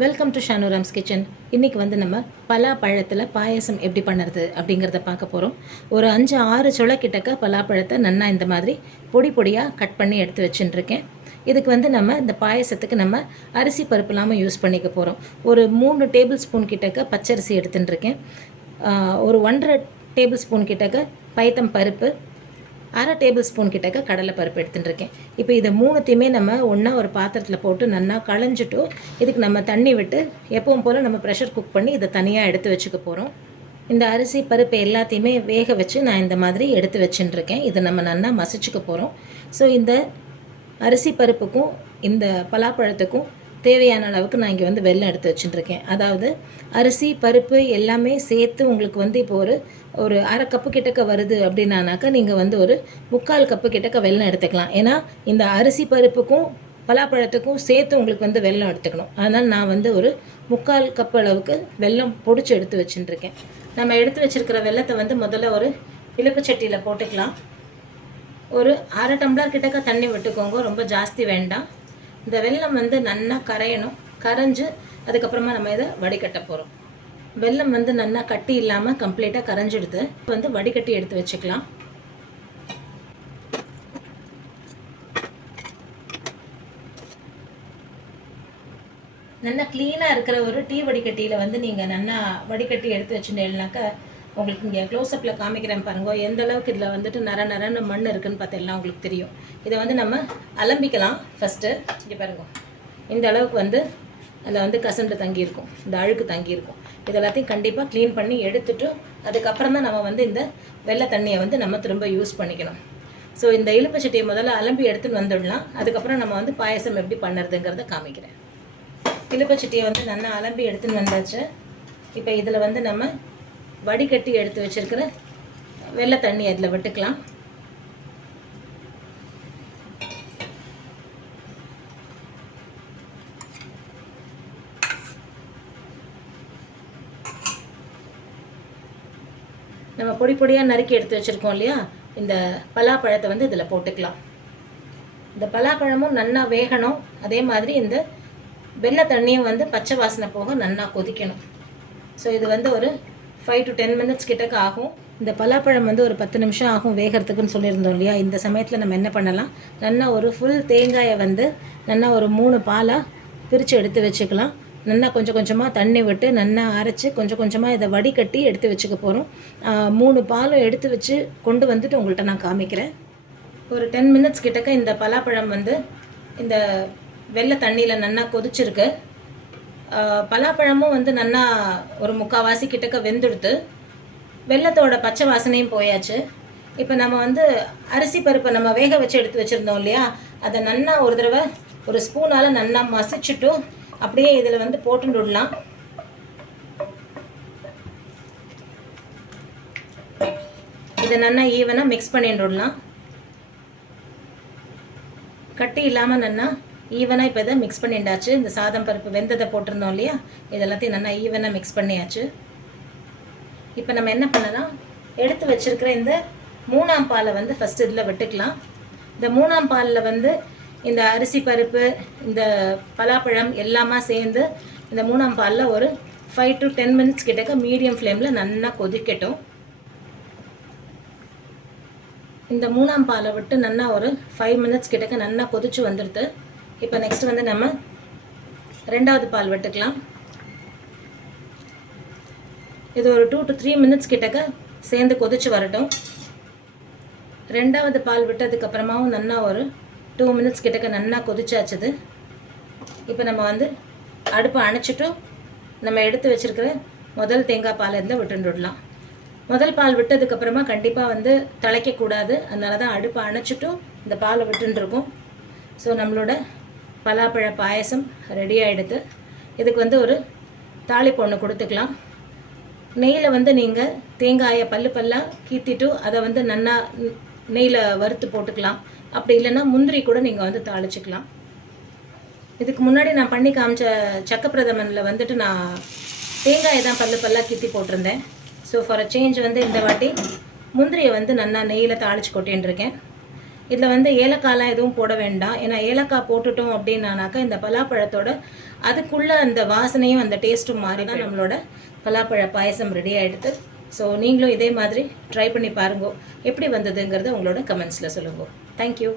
Welcome to ஷானுராம்ஸ் kitchen இன்றைக்கி வந்து நம்ம பலாப்பழத்தில் பாயசம் எப்படி பண்ணுறது அப்படிங்கிறத பார்க்க போகிறோம் ஒரு அஞ்சு ஆறு சுளக்கிட்டக்க பலாப்பழத்தை நன்னா இந்த மாதிரி பொடி பொடியாக கட் பண்ணி எடுத்து வச்சுட்டுருக்கேன். இதுக்கு வந்து நம்ம இந்த பாயசத்துக்கு நம்ம அரிசி பருப்பு இல்லாமல் யூஸ் பண்ணிக்க போகிறோம் ஒரு மூணு டேபிள் ஸ்பூன் கிட்டக்க பச்சரிசி எடுத்துட்டுருக்கேன். ஒரு ஒன்றரை டேபிள் ஸ்பூன் கிட்டக்க பயத்தம் பருப்பு அரை டேபிள் ஸ்பூன் கிட்டக்க கடலை பருப்பு எடுத்துட்டுருக்கேன். இப்போ இதை மூணுத்தையுமே நம்ம ஒன்றா ஒரு பாத்திரத்தில் போட்டு நல்லா களைஞ்சிட்டு இதுக்கு நம்ம தண்ணி விட்டு எப்பவும் போல் நம்ம ப்ரெஷர் குக் பண்ணி இதை தனியாக எடுத்து வச்சுக்க போகிறோம் இந்த அரிசி பருப்பு எல்லாத்தையுமே வேக வச்சு நான் இந்த மாதிரி எடுத்து வச்சுட்டுருக்கேன். இதை நம்ம நல்லா மசிச்சுக்க போகிறோம் ஸோ இந்த அரிசி பருப்புக்கும் இந்த பலாப்பழத்துக்கும் தேவையான அளவுக்கு நான் இங்கே வந்து வெல்லம் எடுத்து வச்சுட்டுருக்கேன். அதாவது அரிசி பருப்பு எல்லாமே சேர்த்து உங்களுக்கு வந்து இப்போ ஒரு ஒரு அரை கப்பு கிட்டக்க வருது அப்படின்னானாக்கா நீங்கள் வந்து ஒரு முக்கால் கப்பு கிட்டக்க வெல்லம் எடுத்துக்கலாம். ஏன்னா இந்த அரிசி பருப்புக்கும் பலாப்பழத்துக்கும் சேர்த்து உங்களுக்கு வந்து வெல்லம் எடுத்துக்கணும். அதனால் நான் வந்து ஒரு முக்கால் கப் அளவுக்கு வெல்லம் பொடிச்சு எடுத்து வச்சுட்டுருக்கேன். நம்ம எடுத்து வச்சிருக்கிற வெல்லத்தை வந்து முதல்ல ஒரு இழுப்பு சட்டியில் போட்டுக்கலாம். ஒரு அரை டம்ளர் கிட்டக்க தண்ணி விட்டுக்கோங்க. ரொம்ப ஜாஸ்தி வேண்டாம். இந்த வெல்லம் வந்து நல்லா கரையணும் கரைஞ்சு அதுக்கப்புறமா நம்ம இதை வடிகட்ட போகிறோம் வெல்லம் வந்து நல்லா கட்டி இல்லாமல் கம்ப்ளீட்டாக கரைஞ்செடுத்து வந்து வடிகட்டி எடுத்து வச்சுக்கலாம். நல்லா க்ளீனாக இருக்கிற ஒரு டீ வடிகட்டியில் வந்து நீங்கள் நல்லா வடிகட்டி எடுத்து வச்சுட்டேன்னாக்கா உங்களுக்கு இங்கே க்ளோஸ்அப்பில் காமிக்கிறேன் பாருங்க. எந்த அளவுக்கு இதில் வந்துட்டு நர நரன்னு மண் இருக்குன்னு பார்த்தெல்லாம் உங்களுக்கு தெரியும். இதை வந்து நம்ம அலம்பிக்கலாம் ஃபஸ்ட்டு இங்கே பாருங்க. இந்த அளவுக்கு வந்து அதில் வந்து கசண்டு தங்கியிருக்கும். இந்த அழுக்கு தங்கியிருக்கும். இது எல்லாத்தையும் கண்டிப்பாக க்ளீன் பண்ணி எடுத்துட்டு அதுக்கப்புறம் தான் நம்ம வந்து இந்த வெள்ளை தண்ணியை வந்து நம்ம திரும்ப யூஸ் பண்ணிக்கணும். ஸோ இந்த இழுப்பு சட்டியை முதல்ல அலம்பி எடுத்துன்னு வந்துடலாம். அதுக்கப்புறம் நம்ம வந்து பாயசம் எப்படி பண்ணுறதுங்கிறத காமிக்கிறேன். இழுப்பச்சட்டியை வந்து நல்லா அலம்பி எடுத்துன்னு வந்தாச்சு. இப்போ இதில் வந்து நம்ம வடிகட்டி எடுத்து வச்சிருக்கிற வெள்ளை தண்ணி அதில் விட்டுக்கலாம். நம்ம பொடி பொடியாக நறுக்கி எடுத்து வச்சுருக்கோம் இல்லையா? இந்த பலாப்பழத்தை வந்து இதில் போட்டுக்கலாம். இந்த பலாப்பழமும் நல்லா வேகணும். அதே மாதிரி இந்த வெள்ளை தண்ணியும் வந்து பச்சை வாசனை போக நல்லா கொதிக்கணும். ஸோ இது வந்து ஒரு ஃபைவ் டு டென் மினிட்ஸ் கிட்டக்க ஆகும். இந்த பலாப்பழம் வந்து ஒரு பத்து நிமிஷம் ஆகும் வேகிறதுக்குன்னு சொல்லியிருந்தோம் இல்லையா? இந்த சமயத்தில் நம்ம என்ன பண்ணலாம்? நல்லா ஒரு ஃபுல் தேங்காயை வந்து நல்லா ஒரு மூணு பாலாக பிரித்து எடுத்து வச்சுக்கலாம். நல்லா கொஞ்சம் கொஞ்சமாக தண்ணி விட்டு நல்லா அரைச்சி கொஞ்சம் கொஞ்சமாக இதை வடிகட்டி எடுத்து வச்சுக்க போகிறோம் மூணு பாலும் எடுத்து வச்சு கொண்டு வந்துட்டு உங்கள்கிட்ட நான் காமிக்கிறேன். ஒரு டென் மினிட்ஸ் கிட்டக்க இந்த பலாப்பழம் வந்து இந்த வெள்ளை தண்ணியில் நல்லா கொதிச்சிருக்கு. பலாப்பழமும் வந்து நல்லா ஒரு முக்கால்வாசி கிட்டக்க வெந்துடுத்து வெள்ளத்தோட பச்சை வாசனையும் போயாச்சு. இப்போ நம்ம வந்து அரிசி பருப்பை நம்ம வேக வச்சு எடுத்து வச்சுருந்தோம் இல்லையா? அதை நல்லா ஒரு தடவை ஒரு ஸ்பூனால் நல்லா மசிச்சுட்டு அப்படியே இதில் வந்து போட்டுட்டு விடலாம். இதை நல்லா ஈவனாக மிக்ஸ் பண்ணிட்டு விடலாம். கட்டி இல்லாமல் நல்லா ஈவனாக இப்போ இதை மிக்ஸ் பண்ணிண்டாச்சு இந்த சாதம் பருப்பு வெந்ததை போட்டிருந்தோம் இல்லையா? இதெல்லாத்தையும் நல்லா ஈவனாக மிக்ஸ் பண்ணியாச்சு. இப்போ நம்ம என்ன பண்ணலாம்? எடுத்து வச்சிருக்கிற இந்த மூணாம் பாலை வந்து ஃபஸ்ட்டு இதில் விட்டுக்கலாம். இந்த மூணாம் பாலில் வந்து இந்த அரிசி பருப்பு இந்த பலாப்பழம் எல்லாமே சேர்ந்து இந்த மூணாம் பாலில் ஒரு ஃபைவ் டு டென் மினிட்ஸ் கிட்டக்க மீடியம் ஃப்ளேமில் நல்லா கொதிக்கட்டும். இந்த மூணாம் பாலை விட்டு நல்லா ஒரு ஃபைவ் மினிட்ஸ் கிட்டக்க நல்லா கொதிச்சு வந்துடுது. இப்போ நெக்ஸ்ட் வந்து நம்ம ரெண்டாவது பால் விட்டுக்கலாம். இது ஒரு டூ டு த்ரீ மினிட்ஸ் கிட்டக்க சேர்ந்து கொதிச்சு வரட்டும். ரெண்டாவது பால் விட்டதுக்கப்புறமாவும் நல்லா ஒரு டூ மினிட்ஸ் கிட்டக்க நல்லா கொதிச்சாச்சுது இப்போ நம்ம வந்து அடுப்பை அணைச்சிட்டு நம்ம எடுத்து வச்சிருக்கிற முதல் தேங்காய் பால் இருந்தால் விட்டுண்டுடலாம் முதல் பால் விட்டதுக்கப்புறமா கண்டிப்பாக வந்து தலைக்கக்கூடாது. அதனால தான் அடுப்பை அணைச்சிட்டும் இந்த பாலை விட்டுருக்கோம் ஸோ நம்மளோட பலாப்பழ பாயசம் ரெடி ஆகிடுது இதுக்கு வந்து ஒரு தாளிப்பு ஒன்று கொடுத்துக்கலாம். நெய்யில் வந்து நீங்கள் தேங்காயை பல்லு பல்லாக கீத்திட்டு அதை வந்து நன்னா நெய்யில் வறுத்து போட்டுக்கலாம். அப்படி இல்லைன்னா முந்திரி கூட நீங்கள் வந்து தாளிச்சுக்கலாம். இதுக்கு முன்னாடி நான் பண்ணி காமிச்ச சக்கப்பிரதமனில் வந்துட்டு நான் தேங்காயை தான் பல்லு பல்லாக கித்தி போட்டிருந்தேன். ஸோ ஃபார் அ சேஞ்ச் வந்து இந்த வாட்டி முந்திரியை வந்து நல்லா நெய்யில் தாளிச்சு கொட்டின்னு இருக்கேன் இதில் வந்து ஏலக்காய்லாம் எதுவும் போட வேண்டாம். ஏன்னா ஏலக்காய் போட்டுட்டோம் அப்படின்னானாக்கா இந்த பலாப்பழத்தோட அதுக்குள்ளே அந்த வாசனையும் அந்த டேஸ்ட்டும் மாறி தான் நம்மளோட பலாப்பழ பாயசம் ரெடி ஆகிடுது ஸோ நீங்களும் இதே மாதிரி ட்ரை பண்ணி பாருங்க. எப்படி வந்ததுங்கிறத உங்களோட கமெண்ட்ஸில் சொல்லுங்க. தேங்க்யூ